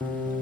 you